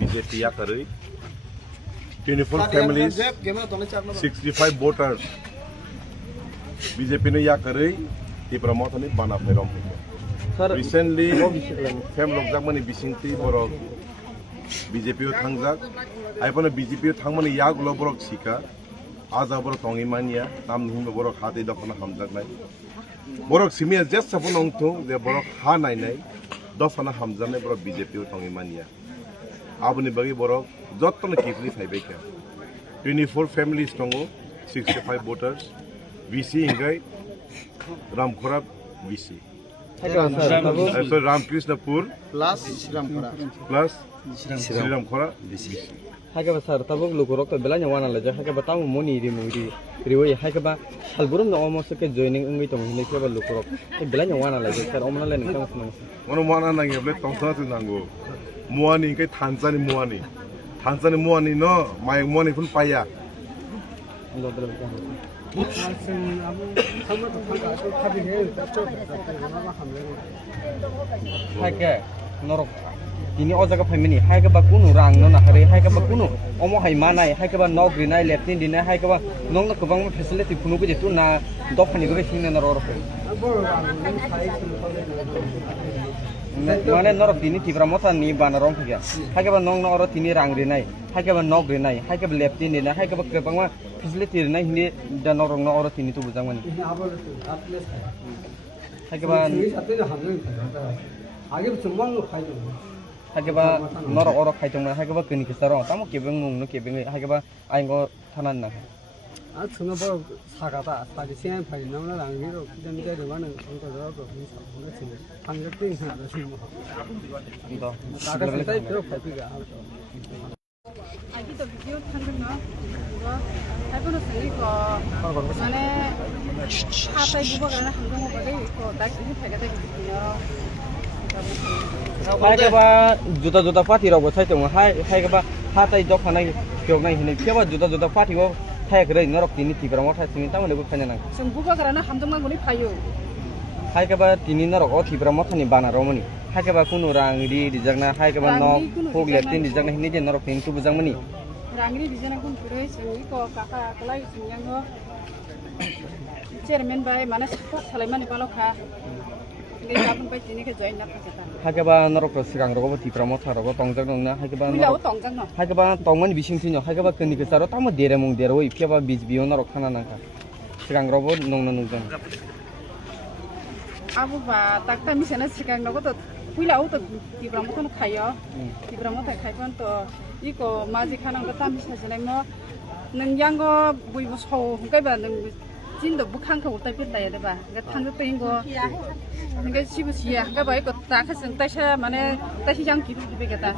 BJP yakaroi 24 families 65 voters BJP ne yakaroi tipra mothani bana phairom recently fam lokjakmani bisingti borok BJP o thangjak aipone BJP o thangmani yak lo borok sika aja borok tongi mania tam nimbe borok hati dokona hamjaknai borok simia jes sapon ongthung je borok ha nainai dofana hamjanai borok BJP o tongi mania aboni bagi borok jottono kifli phaibaika 24 families tongo 65 voters VC ingai Ramkhora VC so Ramkrishnapur plus Ramkhora Sri Ramkhora VC haga ba sar tabuk lukurok to belanya wana la ja haga ba tamu moni riwai haga ba halburum no almost ke joining ngai tong hinai ke ba lukurok e belanya wana la ja sar omna len tang smang mono mana nangi ble tongsa tu nango muani kai thanjani muani no mai muani fun paya haga norok ini ojaga family haga ba kunu rang no na hare haga ba kunu omo hai manai haga ba nok rinai leptin dinai haga ba nong na kubang facility kunu ge tu na dofani go sing na ror mane norok dini tibra mota ni bana rong thya haga ba nong no ro tini rang rinai haga ba nok rinai haga ba leptin dinai haga ba kubang ma facility rinai hindi da norong no ro tini tu bujang mani haga ba haga ba norok orok khaitong na haga ba kini kisaro tamo kebeng mung no kebeng haga ba aingo thanan na 아 저는 뭐 사가다 사기 시간 파이 너무나 랑기로 기존 데려가는 건거라고 그렇지 방역된 사람도 지금 ndo 나가서 사이 필요 없이가 아기도 비디오 탄거나 이거 할거는 쓰니까 안에 하다이 부부가는 한동 오버데 이거 다시 해가 되거든요. haga ba juta party ro bo saitong haga ba hatai dok hanai kyognai hinai keba juta party go thai gre norok tini tibra mo thai tini tamone go khanya nang 지금 부부가는 한동만 군이 파요. haga ba tini norok o tibra mo thani bana romani haga ba kunu rang ri rijagna haga ba no hog leptin rijagna hinai je norok tin tu bujangmani 랑이 디자인 군 그래 이거 까까 클라이 중요한 거 체르맨 바이 만에 살만 발로카 근데 잡은 바이 지니게 조인 나 파졌다. haga ba norok ro sigang ro go tibra mo tharo go tongjak nang na haga ba 우리하고 동장노. haga ba tongmani bising tinyo haga ba kani kesaro tamo dere mung dere oi pya ba bij bio norok khana nang ka sigang ro bo nong na nujang 아부 바 딱딱 미세나 시간 너고도 우리하고 또 디브라모토는 가요. 디브라모토 가이번 또 이거 마지 하는 거 땀이 사실은 뭐 능양거 뭐이고 소 그러니까 능 진도 북한 거 없다 뺐다 해야 돼 봐. 그러니까 탄도 빼인 거 그러니까 시부시야 그러니까 봐 이거 딱 했으면 다시 만에 다시 장 기르기 되겠다.